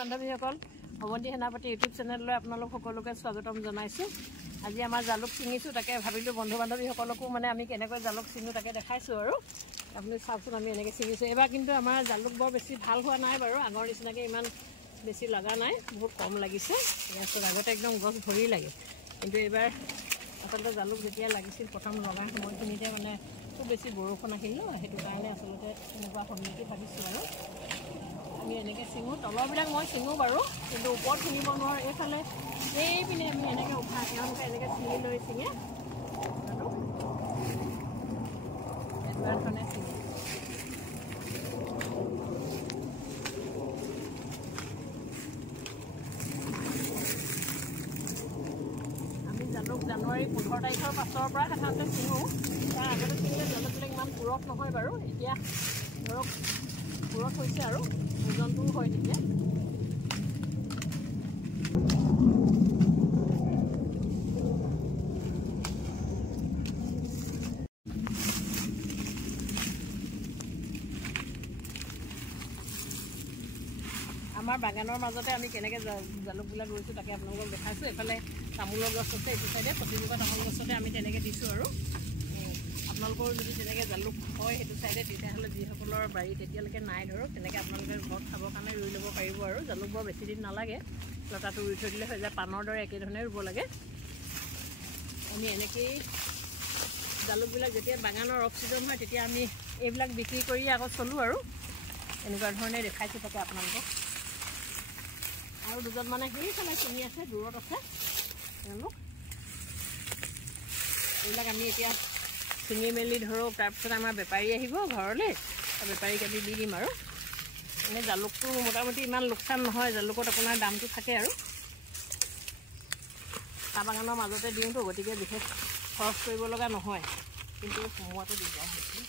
বান্ধৱীসকল, ভৱন্তী সেনাপতি ইউটিউব চেনেললৈ আপোনালোক সকলোকে স্বাগতম জনাইছোঁ। আজি আমাৰ জালুক ছিঙিছোঁ, তাকে ভাবিলোঁ বন্ধু বান্ধৱীসকলকো মানে আমি কেনেকৈ জালুক ছিঙোঁ তাকে দেখাইছোঁ। আৰু আপুনি চাওকচোন, আমি এনেকৈ ছিঙিছোঁ। এইবাৰ কিন্তু আমাৰ জালুক বৰ বেছি ভাল হোৱা নাই বাৰু, আগৰ নিচিনাকৈ ইমান বেছি লগা নাই, বহুত কম লাগিছে। আগতে একদম গছ ভৰি লাগে, কিন্তু এইবাৰ আচলতে জালুক যেতিয়া লাগিছিল প্ৰথম লগা সময়খিনিতে মানে খুব বেছি বৰষুণ আহিল ন, সেইটো কাৰণে আচলতে এনেকুৱা হ'ল নেকি ভাবিছোঁ। আৰু আমি এনেকৈ ছিঙোঁ, তলৰবিলাক মই ছিঙোঁ বাৰু, কিন্তু ওপৰত ছিঙিব নোৱাৰোঁ। এইফালে এইপিনে আমি এনেকৈ উঠা, তেওঁলোকে এনেকৈ ছিঙি লৈ ছিঙে আৰু এনেকুৱা ধৰণে ছিঙে। আমি জালুক জানুৱাৰী 15 তাৰিখৰ পাছৰ পৰা সাধাৰণতে ছিঙোঁ। তাৰ আগতে ছিঙিলে জালুকবিলাক ইমান পুৰঠ নহয় বাৰু, এতিয়া ধৰক পুৰঠ হৈছে আৰু ওজনটোও হয় তেতিয়া। আমাৰ বাগানৰ মাজতে আমি কেনেকৈ জালুকবিলাক ৰুইছোঁ তাকে আপোনালোকক দেখাইছোঁ। এইফালে তামোলৰ গছ আছে, এইটো চাইডে প্ৰতিজোপা তামোল গছতে আমি তেনেকৈ দিছোঁ। আৰু আপোনালোকৰ যদি তেনেকৈ জালুক হয় সেইটো চাইডে, তেতিয়াহ'লে যিসকলৰ বাৰীত এতিয়ালৈকে নাই ধৰক, তেনেকৈ আপোনালোকে ঘৰত খাবৰ কাৰণে ৰুই ল'ব পাৰিব। আৰু জালুক বৰ বেছি দিন নালাগে, লতাটো ৰুই থৈ দিলে হৈ যায়। পাণৰ দৰে একেধৰণে ৰুব লাগে। আমি এনেকৈয়ে জালুকবিলাক যেতিয়া বাগানৰ অফ ছিজন হয় তেতিয়া আমি এইবিলাক বিক্ৰী কৰি আকৌ চলোঁ। আৰু এনেকুৱা ধৰণে দেখাইছোঁ তাকে আপোনালোকক। আৰু দুজন মানে সেইফালে ছিঙি আছে, দূৰত আছে তেওঁলোক। এইবিলাক আমি এতিয়া ছিঙি মেলি ধৰক, তাৰপিছত আমাৰ বেপাৰী আহিব ঘৰলৈ, বেপাৰীক আমি দি দিম। আৰু এনেই জালুকটো মোটামুটি ইমান লোকচান নহয়, জালুকত আপোনাৰ দামটো থাকে। আৰু চাহ বাগানৰ মাজতে দিওঁতো, গতিকে বিশেষ খৰচ কৰিব লগা নহয়, কিন্তু সোমোৱাটো দিগদাৰ হৈছে।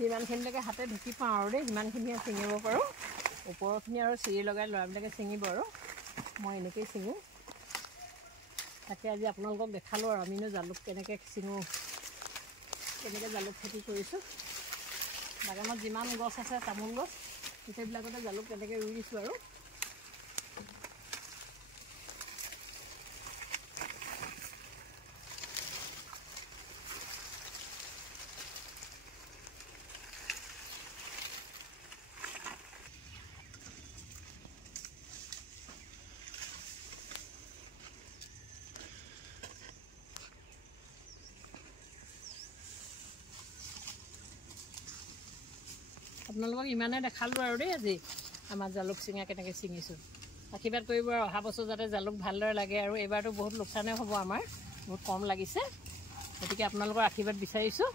যিমানখিনিলৈকে হাতে ঢুকি পাওঁ আৰু দেই, সিমানখিনিহে ছিঙিব পাৰোঁ। ওপৰৰখিনি আৰু চিৰি লগাই ল'ৰাবিলাকে ছিঙিব। আৰু মই এনেকৈয়ে ছিঙোঁ। তাকে আজি আপোনালোকক দেখালোঁ আৰু আমিনো জালুক কেনেকৈ ছিঙোঁ, কেনেকৈ জালুক খেতি কৰিছোঁ। বাগানত যিমান গছ আছে তামোল গছ, গোটেইবিলাকতে জালুক তেনেকৈ ৰুই দিছোঁ। আৰু আপোনালোকক ইমানে দেখালোঁ আৰু দেই আজি আমাৰ জালুক ছিঙা কেনেকৈ ছিঙিছোঁ। আশীৰ্বাদ কৰিব আৰু অহা বছৰ যাতে জালুক ভালদৰে লাগে। আৰু এইবাৰতো বহুত লোকচানেই হ'ব, আমাৰ বহুত কম লাগিছে, গতিকে আপোনালোকৰ আশীৰ্বাদ বিচাৰিছোঁ।